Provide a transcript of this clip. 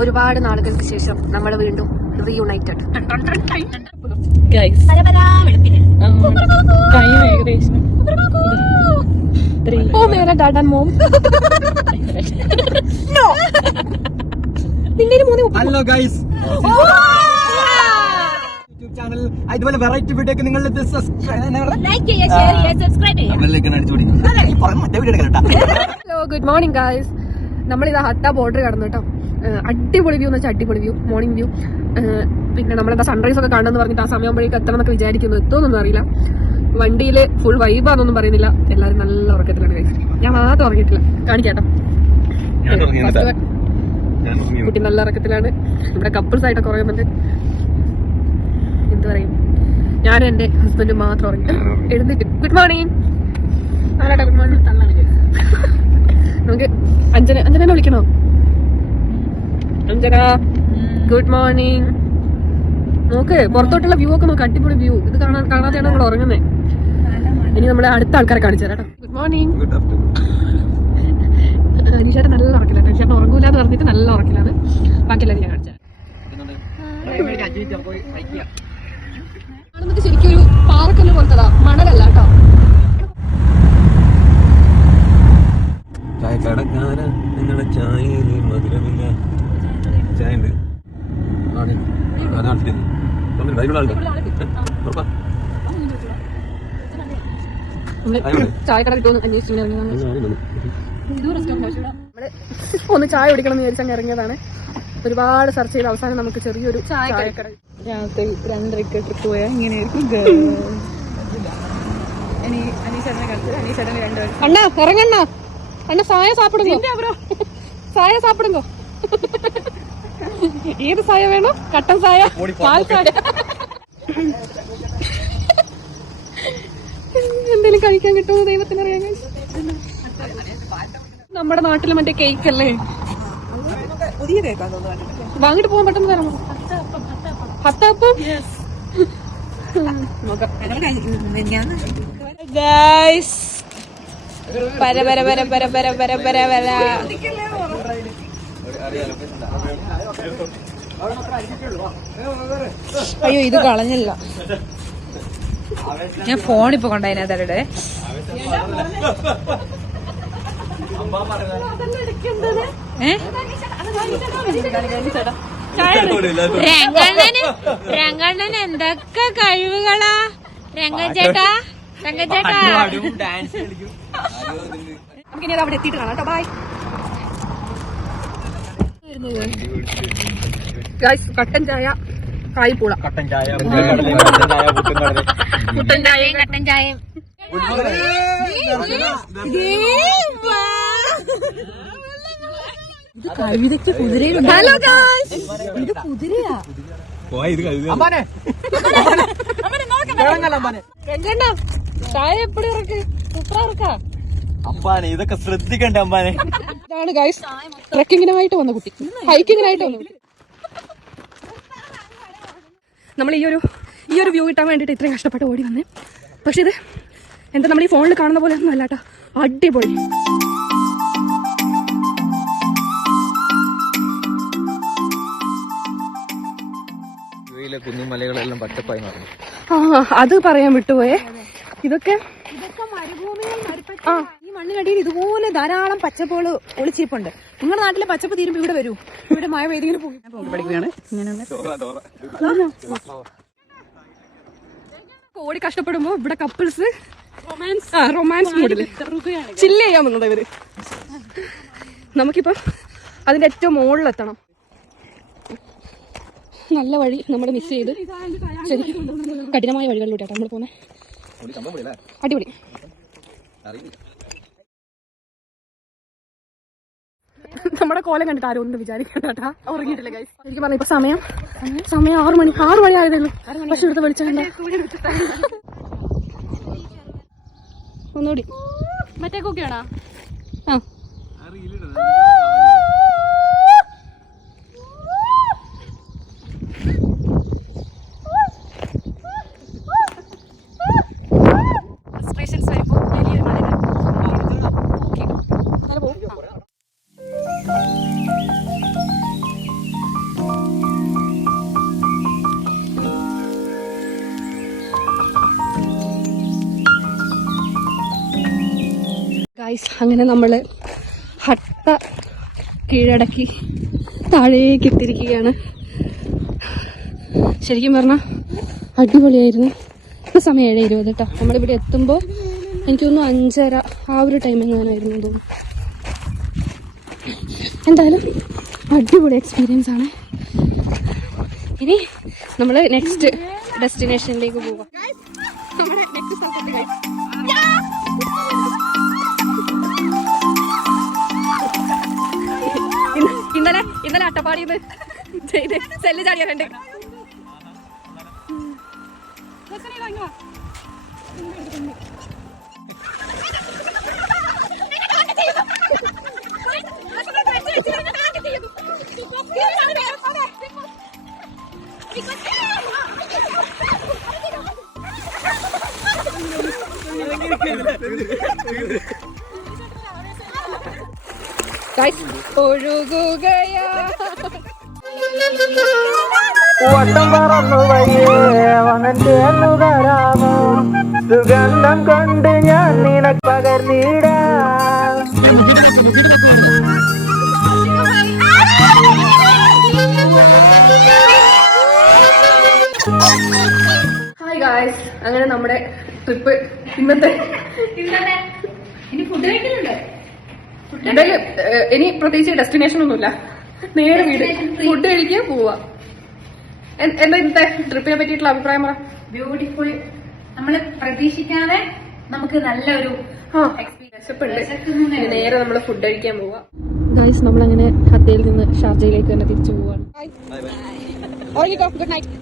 ഒരുപാട് നാളുകൾക്ക് ശേഷം നമ്മൾ വീണ്ടും റീയുണൈറ്റഡ്. ഓ മേര dad and mom. Hello guys, channel ഇതുപോലെ വെറൈറ്റി വീഡിയോ ഒക്കെ നിങ്ങൾ ഹലോ ഗുഡ് മോർണിംഗ് ഗൈസ്. നമ്മളിതാ ഹട്ട ബോർഡർ കടന്നു കേട്ടോ. അടിപൊളി വ്യൂ എന്ന് വെച്ചാൽ അടിപൊളി വ്യൂ, മോർണിംഗ് വ്യൂ. പിന്നെ നമ്മളെന്താ സൺറൈസ് ഒക്കെ കാണണമെന്ന് പറഞ്ഞിട്ട് ആ സമയമാകുമ്പോഴേക്ക് എത്തണം എന്നൊക്കെ വിചാരിക്കുന്നു. എത്തുമെന്നൊന്നും അറിയില്ല. വണ്ടിയിൽ ഫുൾ വൈബാന്നൊന്നും പറയുന്നില്ല. എല്ലാവരും നല്ല ഉറക്കത്തിലാണ് കഴിച്ചത്. ഞാൻ മാത്രം ഉറങ്ങിയിട്ടില്ല. കാണിക്കാട്ടോ, കുട്ടി നല്ല ഉറക്കത്തിലാണ്. ഇവിടെ കപ്പിൾസ് ആയിട്ടൊക്കെ ഉറങ്ങുന്നുണ്ട്. എന്ത് പറയും, ഞാനും എന്റെ ഹസ്ബൻഡും മാത്രം ഉറങ്ങി എഴുന്നേറ്റ്. Good morning. ആരാട്ടാ ഗുഡ് മോർണിംഗ്? നമുക്ക് അഞ്ജനെ വിളിക്കണോ? Anjana good morning. നോക്ക്, പുറത്തോട്ടുള്ള വ്യൂ ഒക്കെ നോക്ക്, അടിപൊളി വ്യൂ. ഇത് കാണാതെയാണ് നമ്മൾ ഉറങ്ങുന്നത്. ഇനി നമ്മുടെ അടുത്ത ആൾക്കാരെ കാണിച്ചു തരാം. Good morning. അനീഷേട്ടൻ നല്ല ഉറക്കിലാണ്. അനീഷേട്ടൻ ഉറങ്ങൂല എന്ന് പറഞ്ഞിട്ട് നല്ല ഉറക്കിലാണ്. ബാക്കിയെല്ലാം ഞാൻ കാണിച്ചു തരാം. ശരിക്കും ഒരു പാറക്കല്ല് പോലത്തതാ, മണലല്ല കേട്ടോ. ചായക്കടക്കാര നിങ്ങളുടെ ചായയിൽ മധുരമില്ല. ചായ ഉണ്ട്. ചായക്കട കിട്ടുമെന്ന് അന്വേഷിച്ചു ഒന്ന് ചായ കുടിക്കണം എന്ന് വിചാരിച്ചങ്ങ് ഇറങ്ങിയതാണ്. ഒരുപാട് സെർച്ച് ചെയ്ത് അവസാനം നമുക്ക് ചെറിയൊരു ചായക്കട. രാത്രി 2:30 ട്രിപ്പ് പോയാൽ ഇങ്ങനെയായിരിക്കും. അണ്ണാ ഇറങ്ങണ്ണ, അണ്ണ സായ സാപ്പിടുങ്ങോ? സായ സാപ്പിടുങ്ങോ? ഏത് സായ വേണോ? കട്ടൻ സായ, പാൽ സായ, എന്തേലും കഴിക്കാൻ കിട്ടുമോ ദൈവത്തിനറിയാൻ. നമ്മുടെ നാട്ടില് മറ്റേ കേക്ക് അല്ലേ, പുതിയ കേക്കാ വാങ്ങിട്ട് പോകാൻ പെട്ടെന്ന് തരാമോ? ഹത്തപ്പം ഗൈസ്, പര പര പര പര പര പര പര പര. അയ്യോ ഇത് കളഞ്ഞില്ല. ഞാൻ ഫോണിപ്പോ കൊണ്ടതിനകത്തടെ. രംഗണ്ണൻ എന്തൊക്കെ കഴിവുകളാ രംഗച്ചേട്ടാ, രംഗച്ചേട്ടാ. നമുക്കിനി അത് അവിടെ എത്തിയിട്ട് കാണാം കേട്ടോ. ബൈ. കട്ടൻ ചായ, കായ്പൂള, കട്ടൻ ചായ, കുട്ടൻ ചായയും കട്ടൻ ചായയും. കവിതയ്ക്ക് കുതിരയിലുണ്ട്. ഹലോ ഗായ്സ്, ഇത് കുതിരയാ. ചായ എപ്പോഴും ഇറക്ക്, സൂപ്പറാ ഇറക്കാ അമ്പാനെ. ഇതൊക്കെ ശ്രദ്ധിക്കണ്ടേ അമ്പാനെ. ഇതാണ് ഗായ്സ് ട്രക്കിങ്ങിനായിട്ട് വന്ന കുട്ടി, ഹൈക്കിങ്ങിനായിട്ട് വന്ന കുട്ടി. നമ്മൾ ഈ ഒരു വ്യൂ കിട്ടാൻ വേണ്ടിയിട്ട് ഇത്രയും കഷ്ടപ്പെട്ട് ഓടി വന്നേ. പക്ഷെ ഇത് എന്താ നമ്മൾ ഈ ഫോണിൽ കാണുന്ന പോലെ ഒന്നും അല്ലാട്ടോ, അടിപൊളി. കുന്നുമലകളെല്ലാം പച്ചപ്പായി മാറുന്നു. അത് പറയാൻ വിട്ടുപോയേ. ഇതൊക്കെ ഈ മണ്ണിനടിയിൽ ഇതുപോലെ ധാരാളം പച്ചപ്പുകള് ഒളിച്ചിരിപ്പുണ്ട്. നിങ്ങളുടെ നാട്ടിലെ പച്ചപ്പ് തീരുമ്പോ ഇവിടെ വരൂ. ഇവിടെ മഴ പെയ്തെങ്കിലും പഠിക്കുകയാണ്. ഓടി കഷ്ടപ്പെടുമ്പോ ഇവിടെ കപ്പിൾസ് റൊമാൻസ് മൂഡില് ചില്ല് ചെയ്യാൻ വന്നത് ഇവര്. നമുക്കിപ്പം അതിന്റെ ഏറ്റവും മുകളിലെത്തണം. നല്ല വഴി നമ്മൾ മിസ് ചെയ്ത്, ശരി കഠിനമായ വഴികളിലൂടെയാണ് നമ്മൾ പോകുന്നത്. അടിപൊളി. നമ്മുടെ കോലം കണ്ടിട്ട് ആരും ഒന്നും വിചാരിക്കണ്ടാ, ഉറങ്ങിയിട്ടില്ല ഗൈസ്. എനിക്ക് പറഞ്ഞ ഇപ്പൊ സമയം 6 മണി ആയതല്ലോ. പക്ഷെ ഇവിടുത്തെ വിളിച്ചണ്ട ഒന്നുകൂടി മറ്റേ കുക്കിയാണോ? ആ ഗൈസ് അങ്ങനെ നമ്മൾ ഹട്ട കീഴടക്കി താഴേക്ക് എത്തിയിരിക്കുകയാണ്. ശരിക്കും പറഞ്ഞാൽ അടിപൊളിയായിരുന്നു. ഇപ്പോൾ സമയം 7:20 കേട്ടോ. നമ്മളിവിടെ എത്തുമ്പോൾ എനിക്ക് തോന്നുന്നു 5:30 ആ ഒരു ടൈമിൽ ഞാനായിരുന്നു തോന്നുന്നു. എന്തായാലും അടിപൊളി എക്സ്പീരിയൻസ് ആണ്. ഇനി നമ്മൾ നെക്സ്റ്റ് ഡെസ്റ്റിനേഷനിലേക്ക് പോവാം. നമ്മുടെ നെക്സ്റ്റ് സ്ഥലത്തേക്ക് ഇന്നലെ അട്ടപ്പാടിന്ന് ചെയ്ത് സെല്ല് ചാടിയാറുണ്ട്. ഒഴുകുകയാ വട്ടം പറന്നു വയ്യേന്നു തരാമോ സുഗന്ധം കൊണ്ട് ഞാൻ നിനക്ക് പകർന്നിടാം. ഹായ് ഗായ്സ്, അങ്ങനെ നമ്മുടെ ട്രിപ്പ് ഇന്നത്തെ ഇനി ഫുഡ് കഴിക്കുന്നുണ്ട്. എന്തായാലും ഇനി പ്രത്യേകിച്ച് ഡെസ്റ്റിനേഷൻ ഒന്നുമില്ല, നേരെ വീട് ഫുഡ് കഴിക്കാൻ പോവാ. എന്താ ഇന്നത്തെ ട്രിപ്പിനെ പറ്റിയിട്ടുള്ള അഭിപ്രായം പറ. ബ്യൂട്ടിഫുൾ. നമ്മള് പ്രതീക്ഷിക്കാതെ നമുക്ക് നല്ലൊരു വിശപ്പുണ്ട്. നേരെ നമ്മള് ഫുഡ് കഴിക്കാൻ പോവാ. ഗൈസ് നമ്മളങ്ങനെ ഹത്തയിൽ നിന്ന് ഷാർജയിലേക്ക് തന്നെ തിരിച്ചു പോവാണ്. Good night.